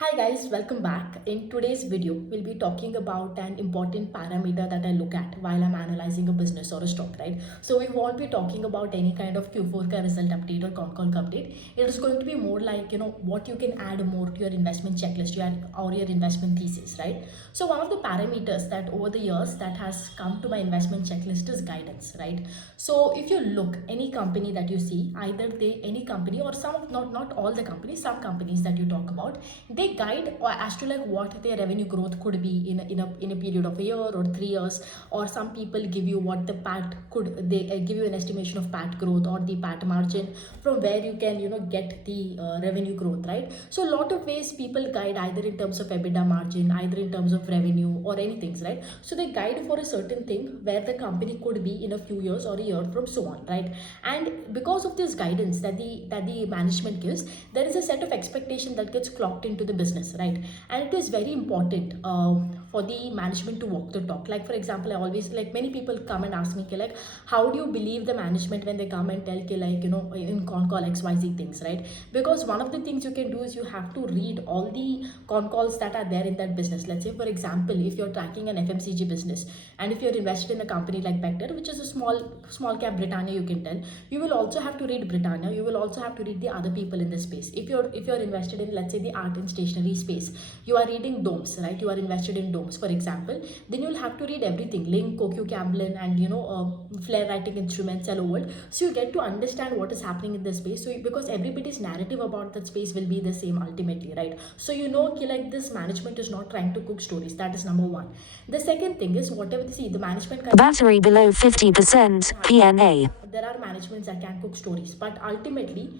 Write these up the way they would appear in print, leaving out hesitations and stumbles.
Hi guys, welcome back. In today's video, we'll be talking about an important parameter that I look at while I'm analyzing a business or a stock, right? So we won't be talking about any kind of Q4 ka result update or con call update. It is going to be more like, what you can add more to your investment checklist or your investment thesis, right? So one of the parameters that over the years that has come to my investment checklist is guidance, right? So if you look any company that you see, either any company or some of not all the companies, some companies that you talk about, they guide as to like what their revenue growth could be in a period of a year or 3 years, or some people give you what the pat could they give you an estimation of pat growth or the pat margin from where you can get the revenue growth, right? So a lot of ways people guide either in terms of EBITDA margin, either in terms of revenue or anything, right? So they guide for a certain thing where the company could be in a few years or a year from so on, right? And because of this guidance that the management gives, there is a set of expectation that gets clocked into the business, right? And it is very important for the management to walk the talk. Like for example, I always, like, many people come and ask me like, how do you believe the management when they come and tell like in con call XYZ things, right? Because one of the things you can do is you have to read all the con calls that are there in that business. Let's say for example, if you're tracking an FMCG business and if you're invested in a company like Bector, which is a small cap Britannia, you can tell, you will also have to read Britannia, you will also have to read the other people in the space. If you're invested in, let's say, the art and stationery space, you are reading Domes, right? You are invested in Domes, for example, then you'll have to read everything, Link, Kokyu Camblin, and Flair writing instruments, hello world. So you get to understand what is happening in the space. So because everybody's narrative about that space will be the same ultimately, right? So like this management is not trying to cook stories. That is number one. The second thing is, whatever they see, the management Battery below 50% PNA. there are managements that can cook stories, but ultimately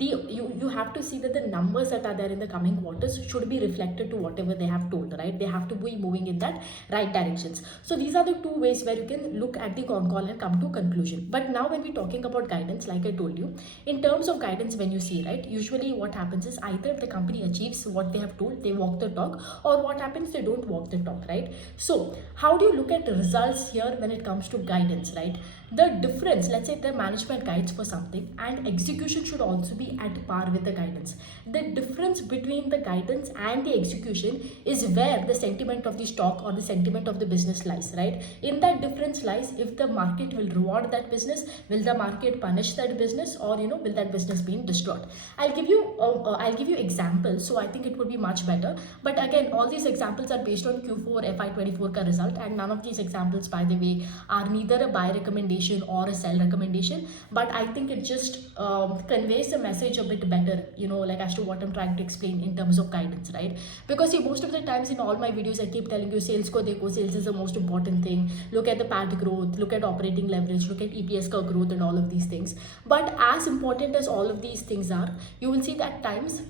you have to see that the numbers that are there in the coming quarters should be reflected to whatever they have told, right? They have to be moving in that right directions. So these are the two ways where you can look at the con call and come to conclusion. But now when we're talking about guidance, like I told you, in terms of guidance, when you see, right, usually what happens is either the company achieves what they have told, they walk the talk, or what happens, they don't walk the talk, right? So how do you look at the results here when it comes to guidance, right? The difference, let's say the management guides for something and execution should also be at par with the guidance. The difference between the guidance and the execution is where the sentiment of the stock or the sentiment of the business lies, right? In that difference lies if the market will reward that business, will the market punish that business, or will that business be destroyed. I'll give you examples, so I think it would be much better. But again, all these examples are based on Q4 FY24 ka result, and none of these examples, by the way, are neither a buy recommendation or a sell recommendation, but I think it just conveys the message a bit better, like as to what I'm trying to explain in terms of guidance, right? Because see, most of the times in all my videos I keep telling you, sales ko dekho, sales is the most important thing, look at the PAT growth, look at operating leverage, look at EPS ka growth, and all of these things. But as important as all of these things are, you will see that times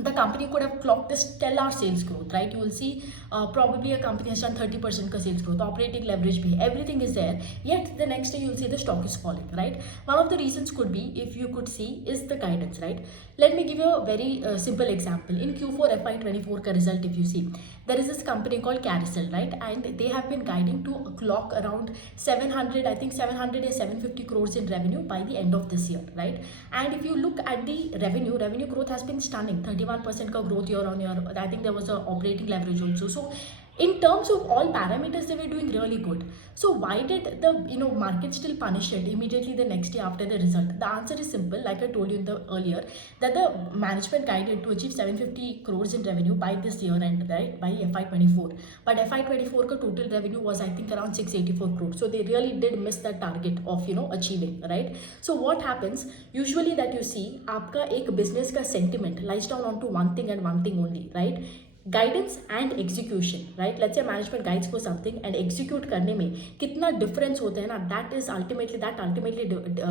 the company could have clocked this stellar sales growth, right? You will see probably a company has done 30% ka sales growth, operating leverage bhi, everything is there, yet the next day you'll see the stock is falling, right? One of the reasons could be, if you could see, is the guidance, right? Let me give you a very simple example. In Q4 FY24 ka result, if you see, there is this company called Carousel, right? And they have been guiding to a clock around 700, I think 700 or 750 crores in revenue by the end of this year, right? And if you look at the revenue growth has been stunning, 31% ka growth year on year. I think there was a operating leverage also. So in terms of all parameters, they were doing really good. So why did the market still punish it immediately the next day after the result? The answer is simple, like I told you in the earlier, that the management guided to achieve 750 crores in revenue by this year end, right, by FY24. But FY24 ka total revenue was, I think, around 684 crores. So they really did miss that target of achieving, right? So what happens usually that you see, आपका एक business का sentiment lies down onto one thing and one thing only, right? Guidance and execution, right? Let's say management guides for something and execute करने में कितना difference होता है ना, that ultimately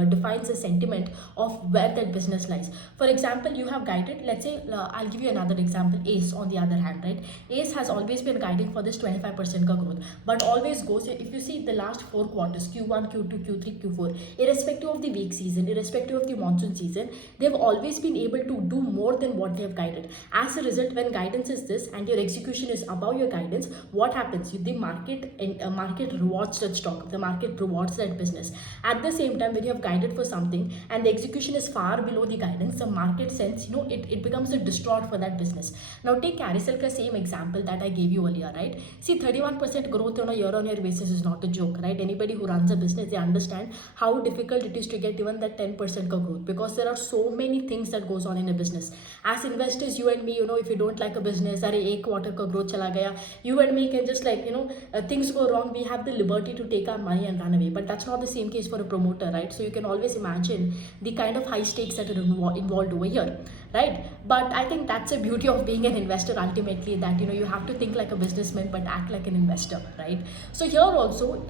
defines the sentiment of where that business lies. For example, you have guided, let's say, I'll give you another example. Ace, on the other hand, right? Ace has always been guiding for this 25% ka growth, but always goes, if you see the last 4 quarters, Q1, Q2, Q3, Q4, irrespective of the weak season, irrespective of the monsoon season, they've always been able to do more than what they have guided. As a result, when guidance is this, this and your execution is above your guidance, what happens? The market rewards that stock, the market rewards that business. At the same time, when you have guided for something and the execution is far below the guidance, the market sense, it becomes a distraught for that business. Now take Carousel ka same example that I gave you earlier, right? See, 31% growth on a year-on-year basis is not a joke, right? Anybody who runs a business, they understand how difficult it is to get even that 10% ka growth, because there are so many things that goes on in a business. As investors, you and me, if you don't like a business, are a quarter ka growth chala gaya, you and me can just things go wrong, we have the liberty to take our money and run away. But that's not the same case for a promoter, right? So you can always imagine the kind of high stakes that are involved over here, right? But I think that's the beauty of being an investor ultimately, that you have to think like a businessman but act like an investor, right? So here also,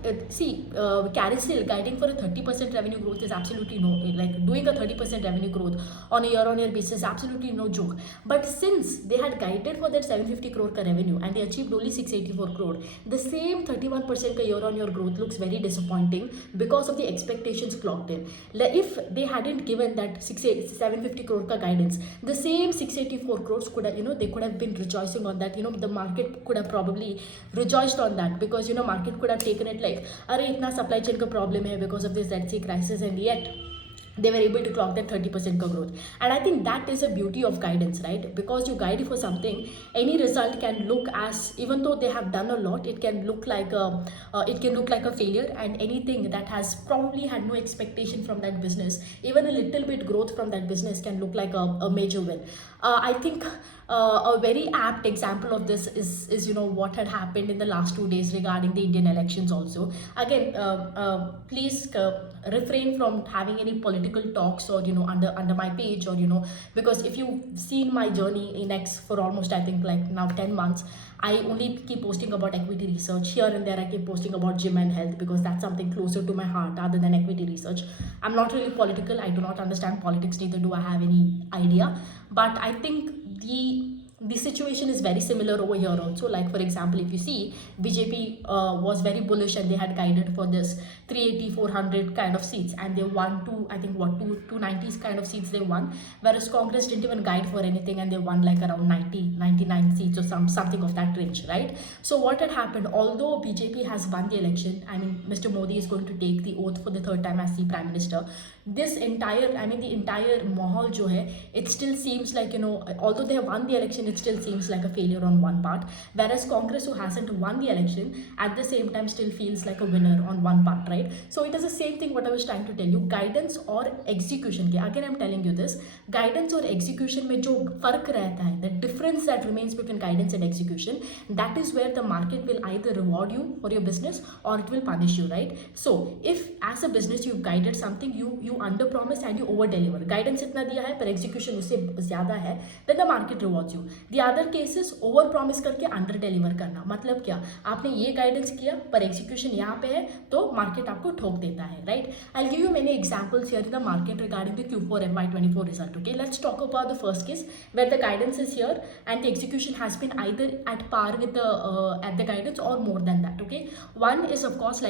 Carousel guiding for a 30% revenue growth is absolutely no, like doing a 30% revenue growth on a year-on-year basis, absolutely no joke. But since they had guided for that 750 crore ka revenue and they achieved only 684 crore, the same 31% ka year-on-year growth looks very disappointing because of the expectations clocked in. If they hadn't given that 750 crore ka guidance, the same 684 crores could have, they could have been rejoicing on that. The market could have probably rejoiced on that, because market could have taken it like, arey itna supply chain ka problem hai because of this Red Sea crisis, and yet they were able to clock that 30% growth. And I think that is a beauty of guidance, right? Because you guide for something, any result can look as, even though they have done a lot, it can look like a failure. And anything that has probably had no expectation from that business, even a little bit growth from that business can look like a major win. I think a very apt example of this is what had happened in the last 2 days regarding the Indian elections also. Again, please refrain from having any political talks or under my page, or because if you've seen my journey in X for almost, I think, like now 10 months, I only keep posting about equity research. Here and there I keep posting about gym and health, because that's something closer to my heart other than equity research. I'm not really political, I do not understand politics, neither do I have any idea. But I think the situation is very similar over here also. Like for example, if you see, BJP was very bullish and they had guided for this 380, 400 kind of seats, and they won 290 kind of seats they won, whereas Congress didn't even guide for anything and they won like around 99 seats or something of that range, right? So what had happened, although BJP has won the election, I mean Mr. Modi is going to take the oath for the third time as the Prime Minister, this entire, the entire mahal jo hai, it still seems like, although they have won the election, it still seems like a failure on one part, whereas Congress, who hasn't won the election, at the same time still feels like a winner on one part, right? So it is the same thing what I was trying to tell you, guidance or execution. Again, I'm telling you this, guidance or execution mein jo fark rehta hai, the difference that remains between guidance and execution, that is where the market will either reward you for your business or it will punish you, right? So if as a business you've guided something, you under promise and you over deliver, guidance itna diya hai par execution usse zyada hai, then the market rewards you. The other cases, over promise करके under deliver करना, मतलब क्या, आपने ये guidance किया पर execution यहाँ पे है तो market आपको ठोक देता है, right? I'll give you many examples here in the market regarding the Q4 FY24 result. Okay, let's talk about the first case where the guidance is here and the execution has been either at par with the guidance or more than that. Okay, one is of course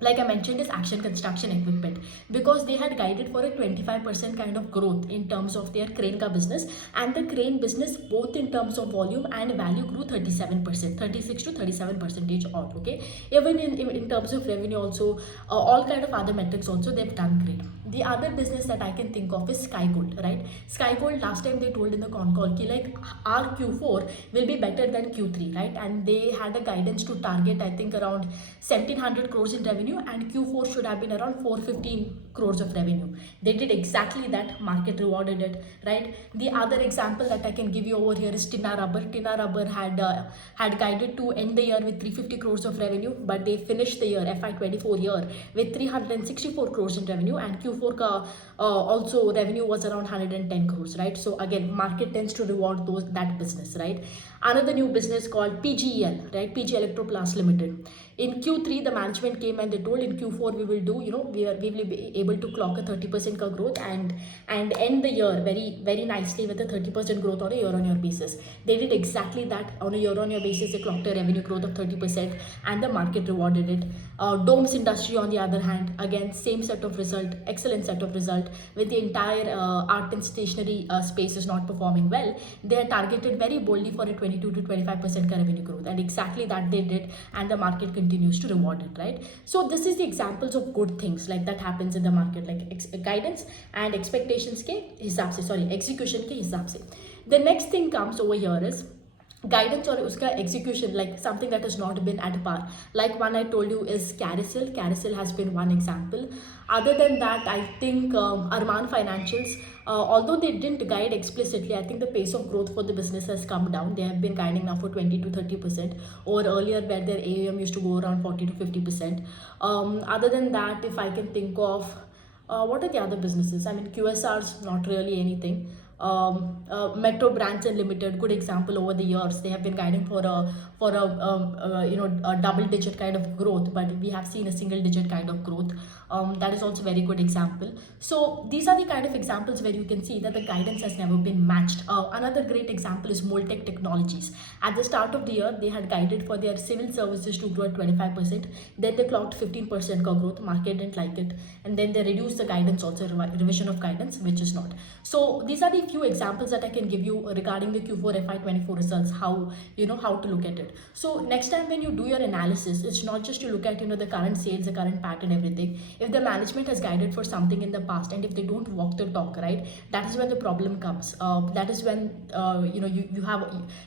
like I mentioned is Action Construction Equipment, because they had guided for a 25% kind of growth in terms of their crane ka business, and the crane business both in terms of volume and value grew 37%, 36 to 37% odd. Okay, even in terms of revenue also, all kind of other metrics also they've done great. The other business that I can think of is Sky Gold, right? Sky Gold, last time they told in the con call ki like our Q4 will be better than Q3, right? And they had a guidance to target, I think, around 1700 crores in revenue, and Q4 should have been around 415 crores of revenue. They did exactly that, market rewarded it, right? The other example that I can give you over here is Tina Rubber. Tina Rubber had guided to end the year with 350 crores of revenue, but they finished the year, FY24 year, with 364 crores in revenue, and Q4 ka also revenue was around 110 crores, right? So again, market tends to reward that business, right? Another new business called PGEL, right? PG Electroplast Limited. In Q3, the management came and they told in Q4 we will do, we will be able to clock a 30% ka growth and end the year very, very nicely with a 30% growth on a year-on-year basis. They did exactly that. On a year-on-year basis, they clocked a revenue growth of 30% and the market rewarded it. Domes Industry, on the other hand, again, same set of result, excellent excellent set of result, with the entire art and stationery space is not performing well, they are targeted very boldly for a 22 to 25% revenue growth, and exactly that they did, and the market continues to reward it, right? So this is the examples of good things like that happens in the market, like guidance and expectations के हिसाब से, sorry, execution के हिसाब से. The next thing comes over here is guidance और उसका execution, like something that has not been at par. Like one I told you is Carousel. Carousel has been one example. Other than that, I think Arman Financials, although they didn't guide explicitly, I think the pace of growth for the business has come down. They have been guiding now for 20 to 30%, or earlier where their AUM used to go around 40 to 50%. Other than that, if I can think of, what are the other businesses? I mean, QSR's not really anything. Metro Brands and Limited, good example over the years. They have been guiding for a double-digit kind of growth, but we have seen a single-digit kind of growth. That is also very good example. So these are the kind of examples where you can see that the guidance has never been matched. Another great example is Moltech Technologies. At the start of the year, they had guided for their civil services to grow at 25%. Then they clocked 15% growth. Market didn't like it, and then they reduced the guidance, also revision of guidance, which is not. So these are the few examples that I can give you regarding the Q4 FY24 results, how to look at it. So next time when you do your analysis, it's not just to look at the current sales, the current pattern, everything. If the management has guided for something in the past, and if they don't walk the talk, right, that is when the problem comes. That is when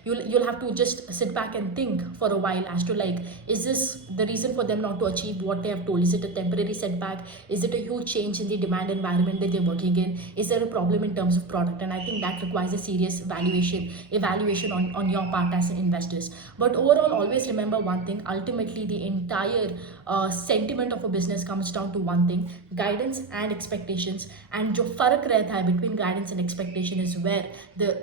you'll have to just sit back and think for a while as to, like, is this the reason for them not to achieve what they have told? Is it a temporary setback? Is it a huge change in the demand environment that they're working in? Is there a problem in terms of product? And I think that requires a serious evaluation on your part as an investors. But overall, always remember one thing: ultimately the entire sentiment of a business comes down to one thing: guidance and expectations. And जो फर्क रहता है between guidance and expectation is where the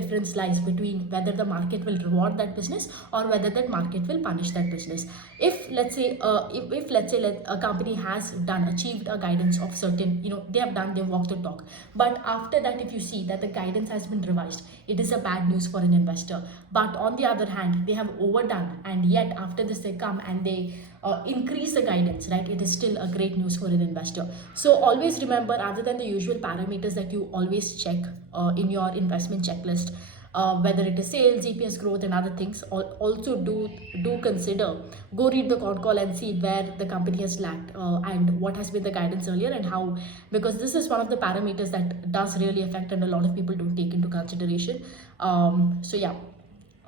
difference lies between whether the market will reward that business or whether that market will punish that business. If let's say a company has achieved a guidance of certain, they've walked the talk, but after that, if you see that the guidance has been revised, it is a bad news for an investor. But on the other hand, they have overdone, and yet after this they come and they increase the guidance, right? It is still a great news for an investor. So always remember, other than the usual parameters that you always check in your investment checklist, whether it is sales, EPS growth, and other things, also do consider, go read the con call and see where the company has lacked and what has been the guidance earlier, and how, because this is one of the parameters that does really affect and a lot of people don't take into consideration. So yeah,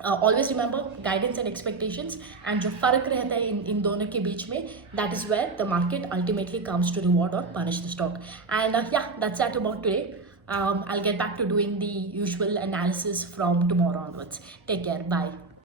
always remember guidance and expectations, and जो फर्क रहता है इन दोनों के बीच में, that is where the market ultimately comes to reward or punish the stock. And yeah, that's that about today. I'll get back to doing the usual analysis from tomorrow onwards. Take care. Bye.